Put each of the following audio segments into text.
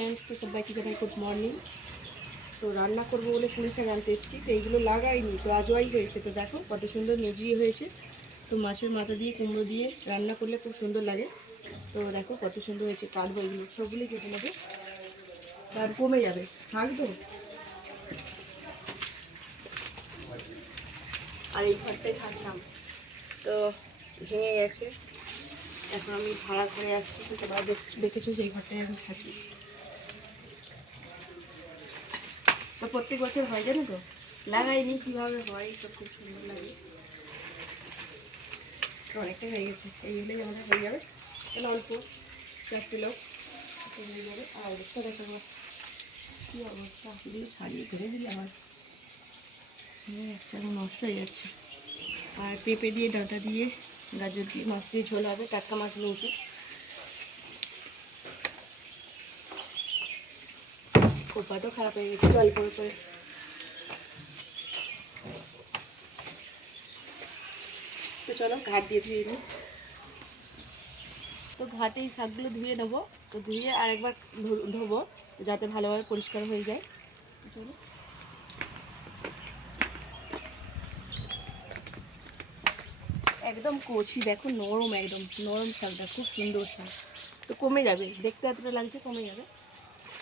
Friends, তো সবাইকে জানাই গুড মর্নিং। তো রান্না করবো বলে পুঁই শাক আনতে এসেছি, তো এইগুলো লাগাইনি, তো আজওয়াই হয়েছে। তো দেখো কত সুন্দর মেজিয়ে হয়েছে। তো মাছের মাথা দিয়ে কুমড়ো দিয়ে রান্না করলে খুব সুন্দর লাগে। তো দেখো কত সুন্দর হয়েছে, কাটবো এগুলো সবগুলোই কেটে নেবে, তার কমে যাবে শাক তো। আর এই ঘরটায় থাকতাম, তো ভেঙে গেছে, এখন আমি ভাড়া ঘরে আসছি। তো তোমরা দেখেছো সেই ঘরটায় আমি থাকি। তো প্রত্যেক বছর হয় জানো তো, লাগাইনি কীভাবে হয়, তো খুব সুন্দর লাগে। তো অনেকটাই হয়ে গেছে, এইগুলোই আমাদের হয়ে যাবে, তাহলে অল্প 4টে লোক হয়ে যাবে। আর অবস্থা দেখো আমার কী অবস্থা, দিয়ে সারিয়ে ফেলে দিলে আমার একটা নষ্ট হয়ে যাচ্ছে। আর পেঁপে দিয়ে, ডাঁটা দিয়ে, গাজর দিয়ে, মাছ দিয়ে ঝোল হবে। টাটকা মাছ নিয়েছি। কোপাটাও খারাপ হয়ে গেছে জল করে করে। তো চলো ঘাট দিয়ে ধুয়ে নিই। তো ঘাটে এই শাকগুলো ধুয়ে নেবো, তো ধুয়ে আরেকবার ধোবো যাতে ভালোভাবে পরিষ্কার হয়ে যায়। চলো একদম কচি, দেখো নরম, একদম নরম শাকটা, খুব সুন্দর শাক। তো কমে যাবে, দেখতে এতটা লাগছে, কমে যাবে।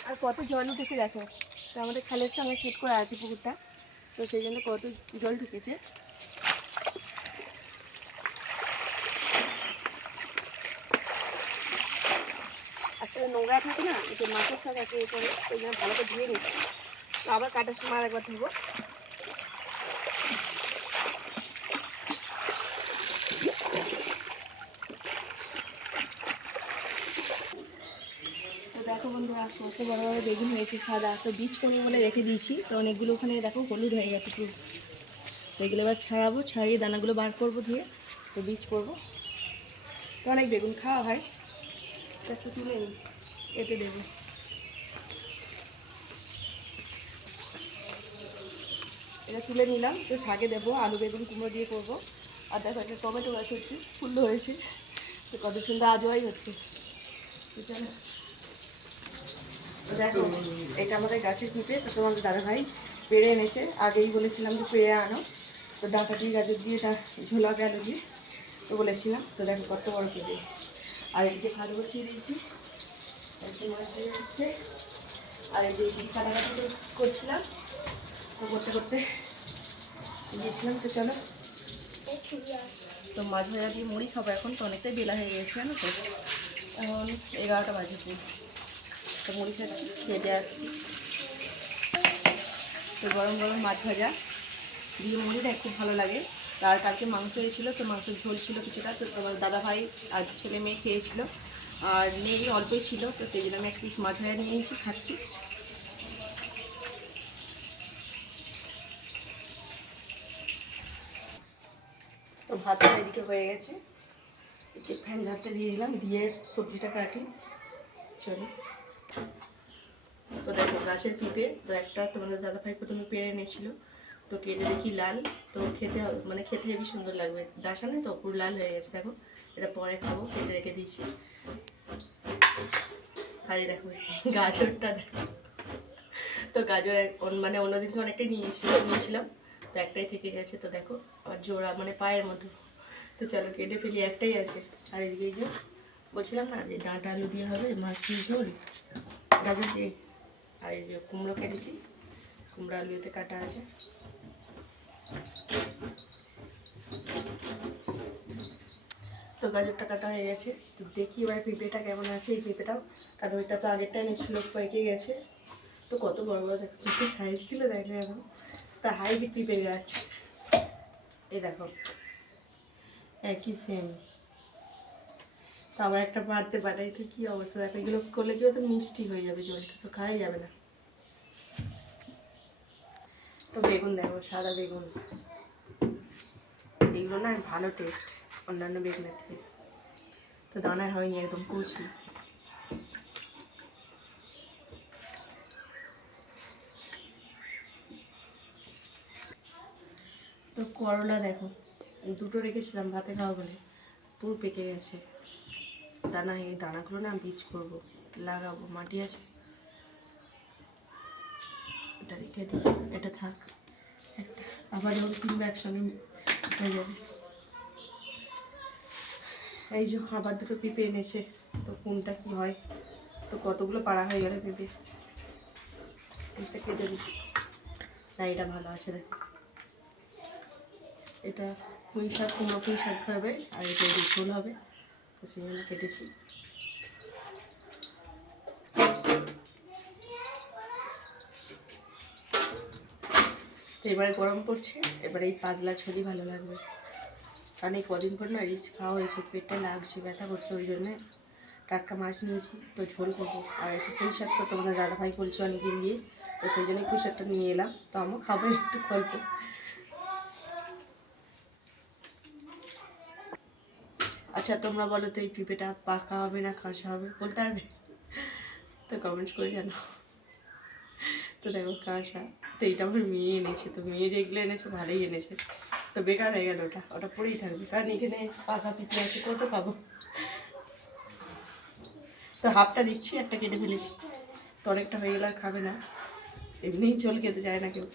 আর কত জল উঠেছে দেখো, তো আমাদের খালের সঙ্গে সেট করা আছে পুকুরটা, তো সেই জন্য কত জল ঢুকেছে। আসলে নোংরা থাকে না, এই যে মাছের শাক আছে এই করে, ওই জন্য ভালো করে ধুয়ে নিচ্ছি। তো আবার কাটার সময় আরেকবার ধুবো। তো দেখো বন্ধুরা, কত বড় বড় বেগুন হয়েছে সাদা, তো বীজ করি বলে রেখে দিয়েছি। তো অনেকগুলো ওখানে দেখো হলুদ হয়ে গেছে পুরো। তো এগুলো এবার ছাড়াবো, ছাড়িয়ে দানাগুলো বার করবো ধুয়ে, তো বীজ করবো। তো অনেক বেগুন খাওয়া হয়, তো একটু তুলে নিই, এতে দেবো। এটা তুলে নিলাম, তো শাকে দেবো, আলু বেগুন কুমড়ো দিয়ে করবো। আর দেখো একটা টমেটো গাছ হচ্ছে, ফুল হয়েছে, তো কত সুন্দর আজওয়াই হচ্ছে। দেখো এটা আমাদের গাছের পেঁপে, তো তোমাদের দাদাভাই পেড়ে এনেছে, আগেই বলেছিলাম যে পেড়ে আনো। তো ডাঁটা দিয়ে, গাজর দিয়ে, এটা ঝোলাবে আলু দিয়ে, তো বলেছিলাম। তো দেখো কত বড় পেঁপে। আর এদিকে ভাত বসিয়ে দিয়েছি, একটু মাছ দিয়ে দিচ্ছে। আর এই যে কাটাকাটি করছিলাম, তো করতে করতে গিয়েছিলাম। তো চলো, তো মাছ ভাজা দিয়ে মুড়ি খাবো এখন, তো অনেকটাই বেলা হয়ে গেছে জানো তো, এখন 11টা বাজে। তো মুড়ি খাচ্ছি, খেতে আসছি। তো গরম গরম মাছ ভাজা দিয়ে মুড়িটা খুব ভালো লাগে। আর কালকে মাংস এসেছিলো, তো মাংসের ঝোল ছিল কিছুটা, তো তোমার দাদাভাই আর ছেলে মেয়ে খেয়েছিল। আর নেই, অল্পই ছিল, তো সেই জন্য আমি এক পিস মাছ ভাজা নিয়ে নিয়েছি, খাচ্ছি। তো ভাতটা এদিকে হয়ে গেছে, একটু ফ্যান ঝাড়তে দিয়ে দিলাম, দিয়ে সবজিটা কাটি। চলো, তো দেখো গাছের পিঁপে, তো একটা তোমাদের দাদাভাই প্রথমে পেড়ে এনেছিল, তো কেটে দেখি লাল। তো খেতে মানে খেতে হেবি সুন্দর লাগবে, ডাসা নেই তো পুরো লাল হয়ে গেছে। দেখো এটা পরে খাবো, কেটে রেখে দিয়েছি। আর এই দেখো গাজরটা দেখো, তো গাজর মানে অন্যদিনকে অনেকটাই নিয়েছিলাম, তো একটাই থেকে গেছে। তো দেখো আর জোড়া মানে পায়ের মতো। তো চলো কেটে ফেলি, একটাই আছে। আর এদিকে এই যে বলছিলাম না যে ডাঁটা আলু দিয়ে হবে মাছের ঝোল, গাজর দিয়ে। আর এই যে কুমড়ো কেটেছি, কুমড়ো আলু এতে কাটা আছে। তো গাজরটা কাটা হয়ে গেছে, তো দেখি এবার পেঁপেটা কেমন আছে। এই পেঁপেটাও, কারণ ওইটা তো আগেরটা এনেছিল, পেকে গেছে। তো কত বড় বড় দেখো পেঁপের সাইজগুলো দেখো এখন, তা হাইব্রিড পেঁপে গাছ। এই দেখো একই সেম, তো আবার একটা বাড়তে পারে। তো কী অবস্থা দেখো, এগুলো করলে কি হয়তো মিষ্টি হয়ে যাবে, জলটা তো খাওয়াই যাবে না। তো বেগুন দেখো, সাদা বেগুন, এগুলো না ভালো টেস্ট অন্যান্য বেগুনের থেকে। তো দানায় হয়নি, একদম কুচি। তো করলা দেখো, দুটো রেখেছিলাম ভাতে খাওয়া বলে, পুরো পেকে গেছে। দানা, এই দানাগুলো না বীজ করবো, লাগাবো, মাটি আছে, একটা রেখে দিই, এটা থাক। একটা আবার যখন কিনবে একসঙ্গে হয়ে যাবে। এই যে আবার দুটো পেঁপে এনেছে, তো কোনটা কি হয়। তো কতগুলো পাড়া হয়ে গেল পেঁপে, এটা কেটে দিই। না এটা ভালো আছে, দেখ এটা পুঁই শাক, কুমড়ো পুঁই শাক খাবে, আর এটা ঝোল হবে, তো সেই জন্য কেটেছি। তো এবারে গরম পড়ছে, এবারে এই পাতলা ঝোলই ভালো লাগবে, কারণ এই কদিন পর না রিচ খাওয়া হয়েছে, পেটটা লাগছে, ব্যথা করছে, ওই জন্যে টাটকা মাছ নিয়েছি, তো ঝোল করবো। আর একটু পুঁই শাক তো তোমাদের দাদাভাই বলছো অনেকদিন দিয়ে, তো সেই জন্যই পুঁই শাকটা নিয়ে এলাম, তো আমার খাবো একটু অল্প। আচ্ছা তোমরা বলো তো এই পেঁপেটা পাকা হবে না কাঁচা হবে, বলতে পারবে? তো কমেন্টস করে জানো। তো দেখো কাঁচা, তো এইটা আমার মেয়ে এনেছে, তো মেয়ে যেগুলো এনেছে ভালোই এনেছে, তো বেকার হয়ে গেল, ওটা ওটা পড়েই থাকবে, কারণ এখানে পাকা পেঁপে আছে, কত পাবো। তো হাফটা দিচ্ছি, একটা কেটে ফেলেছি, তো অনেকটা হয়ে গেলে আর খাবে না, এমনিই ঝোল খেতে চায় না কেউ।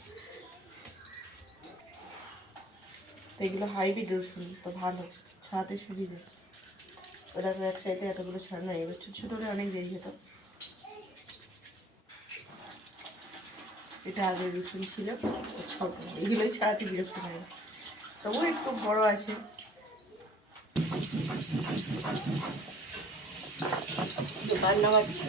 তো এগুলো হাইব্রিড রসুন, তো ভালো, ছাড়াতে সুবিধে। ওটা তো এক সাইডে এতগুলো ছাড়ানো, এবার ছোটো ছোটো হলে অনেক দেরি হতো। এটা আগে রসুন ছিল ছোট, এগুলোই ছাড়াতে বিরক্ত হয়, তবুও একটু বড় আছে। বান্না বাজছে,